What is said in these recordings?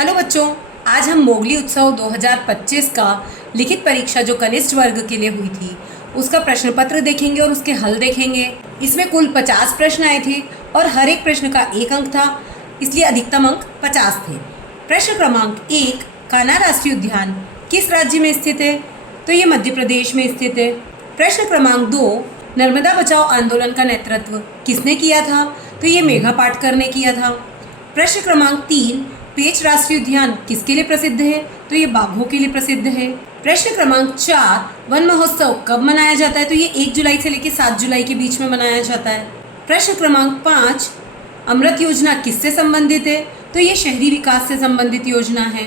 Hello बच्चों, आज हम मोगली उत्सव 2025 का लिखित परीक्षा जो कनिष्ठ वर्ग के लिए हुई थी उसका प्रश्न पत्र देखेंगे और उसके हल देखेंगे। इसमें कुल 50 प्रश्न आए थे और हर एक प्रश्न का 1 अंक था, इसलिए अधिकतम अंक 50 थे। प्रश्न क्रमांक 1, कान्हा राष्ट्रीय उद्यान किस राज्य में स्थित है? तो ये मध्य प्रदेश में स्थित है। प्रश्न क्रमांक 2, नर्मदा बचाओ आंदोलन का नेतृत्व किसने किया था? तो ये मेघा पाटकर ने किया था। प्रश्न क्रमांक 3, पेंच राष्ट्रीय उद्यान किसके लिए प्रसिद्ध है? तो ये बाघों के लिए प्रसिद्ध है। प्रश्न क्रमांक 4, वन महोत्सव कब मनाया जाता है? तो ये 1 जुलाई से लेकर 7 जुलाई के बीच में मनाया जाता है। प्रश्न क्रमांक 5, अमृत योजना किससे संबंधित है? तो ये शहरी विकास से संबंधित योजना है।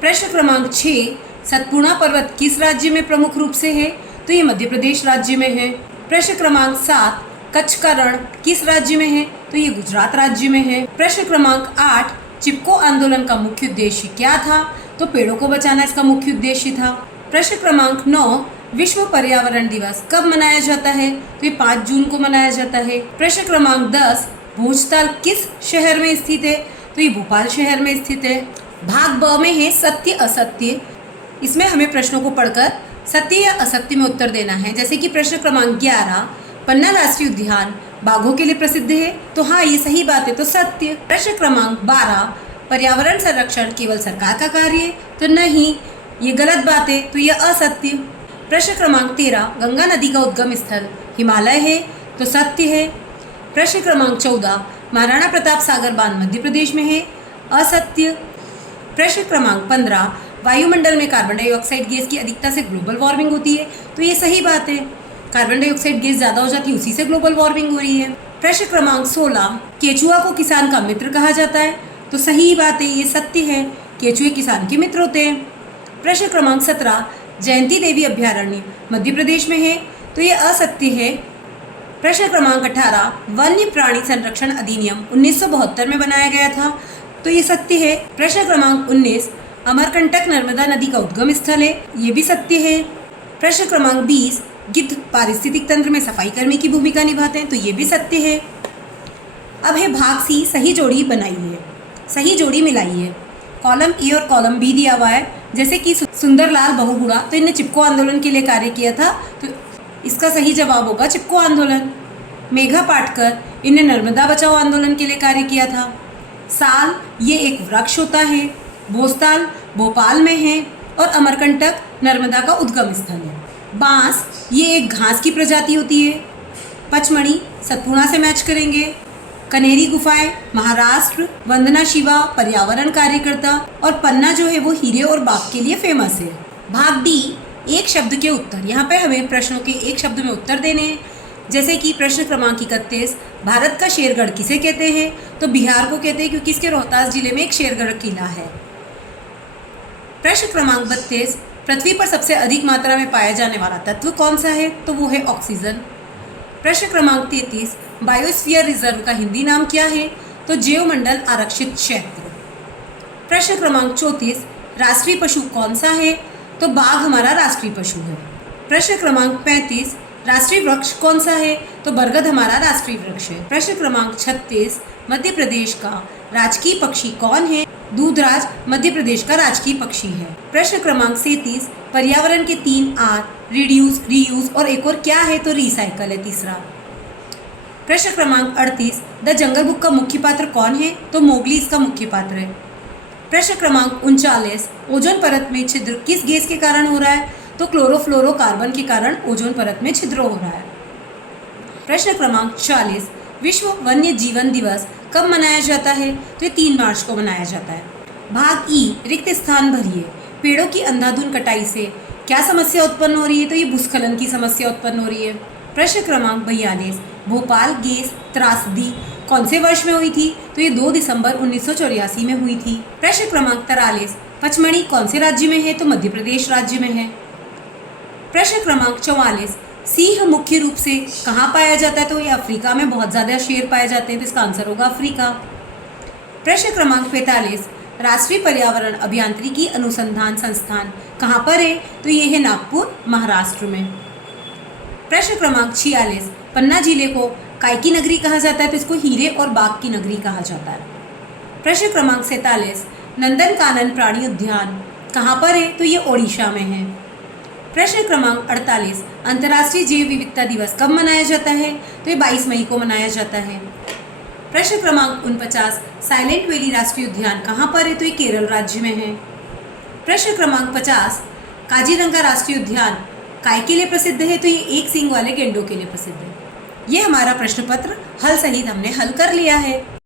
प्रश्न क्रमांक 6, सतपुड़ा पर्वत किस राज्य में प्रमुख रूप से है? तो ये मध्य प्रदेश राज्य में है। प्रश्न क्रमांक 7, कच्छ का रण किस राज्य में है? तो ये गुजरात राज्य में है। प्रश्न क्रमांक 8, चिपको आंदोलन का मुख्य उद्देश्य क्या था? तो पेड़ों को बचाना इसका मुख्य उद्देश्य था। प्रश्न क्रमांक 9, विश्व पर्यावरण दिवस कब मनाया जाता है? तो ये 5 जून को मनाया जाता है। प्रश्न क्रमांक 10, भोजताल किस शहर में स्थित है? तो ये भोपाल शहर में स्थित है। भाग ब में है सत्य असत्य। इसमें हमें प्रश्नों को पढ़कर सत्य या असत्य में उत्तर देना है। जैसे कि प्रश्न क्रमांक 11, पन्ना राष्ट्रीय उद्यान बाघों के लिए प्रसिद्ध है। तो हाँ, ये सही बात है, तो सत्य। प्रश्न क्रमांक 12, पर्यावरण संरक्षण केवल सरकार का कार्य है? तो नहीं, ये गलत बात है, तो यह असत्य। प्रश्न क्रमांक 13, गंगा नदी का उद्गम स्थल हिमालय है? तो सत्य है। प्रश्न क्रमांक 14, महाराणा प्रताप सागर बांध मध्य प्रदेश में है? असत्य। प्रश्न क्रमांक 15, वायुमंडल में कार्बन डाइऑक्साइड गैस की अधिकता से ग्लोबल वार्मिंग होती है? तो ये सही बात है, कार्बन डाइऑक्साइड गैस ज़्यादा हो जाती है, उसी से ग्लोबल वार्मिंग हो रही है। प्रश्न क्रमांक 16, केचुआ को किसान का मित्र कहा जाता है? तो सही बात है, ये सत्य है, केचुए किसान के मित्र होते हैं। प्रश्न क्रमांक 17, जयंती देवी अभ्यारण्य मध्य प्रदेश में है? तो ये असत्य है। प्रश्न क्रमांक 18, वन्य प्राणी संरक्षण अधिनियम 1972 में बनाया गया था? तो ये सत्य है। प्रश्न क्रमांक 19, अमरकंटक नर्मदा नदी का उद्गम स्थल है? ये भी सत्य है। प्रश्न क्रमांक 20, गिद्ध पारिस्थितिक तंत्र में सफाई कर्मी की भूमिका निभाते हैं? तो ये भी सत्य है। अब है भाग सी, सही जोड़ी बनाई है, सही जोड़ी मिलाई है। कॉलम ए और कॉलम बी दिया हुआ है। जैसे कि सुंदरलाल बहुगुणा, तो इन्हें चिपको आंदोलन के लिए कार्य किया था, तो इसका सही जवाब होगा चिपको आंदोलन। मेघा पाटकर, इन्हें नर्मदा बचाओ आंदोलन के लिए कार्य किया था। साल, ये एक वृक्ष होता है। भोजताल भोपाल में है और अमरकंटक नर्मदा का उद्गम स्थल है। बांस, ये एक घास की प्रजाति होती है। पचमढ़ी सतपुड़ा से मैच करेंगे। कनेरी गुफाएं महाराष्ट्र। वंदना शिवा पर्यावरण कार्यकर्ता। और पन्ना जो है वो हीरे और बाघ के लिए फेमस है। भाग डी, एक शब्द के उत्तर। यहाँ पे हमें प्रश्नों के एक शब्द में उत्तर देने हैं। जैसे कि प्रश्न क्रमांक 31, भारत का शेरगढ़ किसे कहते हैं? तो बिहार को कहते हैं, क्योंकि इसके रोहतास जिले में एक शेरगढ़ किला है। प्रश्न क्रमांक 32, पृथ्वी पर सबसे अधिक मात्रा में पाया जाने वाला तत्व कौन सा है? तो वो है ऑक्सीजन। प्रश्न क्रमांक 33, बायोस्फीयर रिजर्व का हिंदी नाम क्या है? तो जैवमंडल आरक्षित क्षेत्र। प्रश्न क्रमांक 34, राष्ट्रीय पशु कौन सा है? तो बाघ हमारा राष्ट्रीय पशु है। प्रश्न क्रमांक 35, राष्ट्रीय वृक्ष कौन सा है? तो बरगद हमारा राष्ट्रीय वृक्ष है। प्रश्न क्रमांक 36, मध्य प्रदेश का राजकीय पक्षी कौन है? दूधराज मध्य प्रदेश का राजकीय पक्षी है। प्रश्न क्रमांक 37, पर्यावरण के 3 आर, रिड्यूस, रीयूज और एक और क्या है? तो रिसाइकल है तीसरा। प्रश्न क्रमांक 38, द जंगल बुक का मुख्य पात्र कौन है? तो मोगली इसका मुख्य पात्र है। प्रश्न क्रमांक 39, ओजोन परत में छिद्र किस गैस के कारण हो रहा है? तो क्लोरोफ्लोरोकार्बन के कारण ओजोन परत में छिद्र हो रहा है। प्रश्न क्रमांक 40, विश्व वन्य जीवन दिवस कब मनाया जाता है? तो ये 3 मार्च को मनाया जाता है। भाग ई, रिक्त स्थान भरिए। पेड़ों की अंधाधुंध कटाई से क्या समस्या उत्पन्न हो रही है? तो ये भूस्खलन की समस्या उत्पन्न हो रही है। प्रश्न क्रमांक 42, भोपाल गैस त्रासदी कौन से वर्ष में हुई थी? तो ये 2 दिसंबर 1984 में हुई थी। प्रश्न क्रमांक 43, पचमढ़ी कौन से राज्य में है? तो मध्य प्रदेश राज्य में है। प्रश्न क्रमांक 44, सिंह मुख्य रूप से कहाँ पाया जाता है? तो ये अफ्रीका में बहुत ज़्यादा शेर पाए जाते हैं, तो इसका आंसर होगा अफ्रीका। प्रश्न क्रमांक 45, राष्ट्रीय पर्यावरण अभियांत्रिकी अनुसंधान संस्थान कहाँ पर है? तो ये है नागपुर महाराष्ट्र में। प्रश्न क्रमांक 46, पन्ना जिले को काय की नगरी कहा जाता है? तो इसको हीरे और बाघ की नगरी कहा जाता है। प्रश्न क्रमांक 47, नंदनकानन प्राणी उद्यान कहाँ पर है? तो ये ओडिशा में है। प्रश्न क्रमांक 48, अंतर्राष्ट्रीय जैव विविधता दिवस कब मनाया जाता है? तो ये 22 मई को मनाया जाता है। प्रश्न क्रमांक 49, साइलेंट वैली राष्ट्रीय उद्यान कहाँ पर है? तो ये केरल राज्य में है। प्रश्न क्रमांक 50, काजीरंगा राष्ट्रीय उद्यान काय के लिए प्रसिद्ध है? तो ये एक सींग वाले गेंडों के लिए प्रसिद्ध है। ये हमारा प्रश्न पत्र हल सहित हमने हल कर लिया है।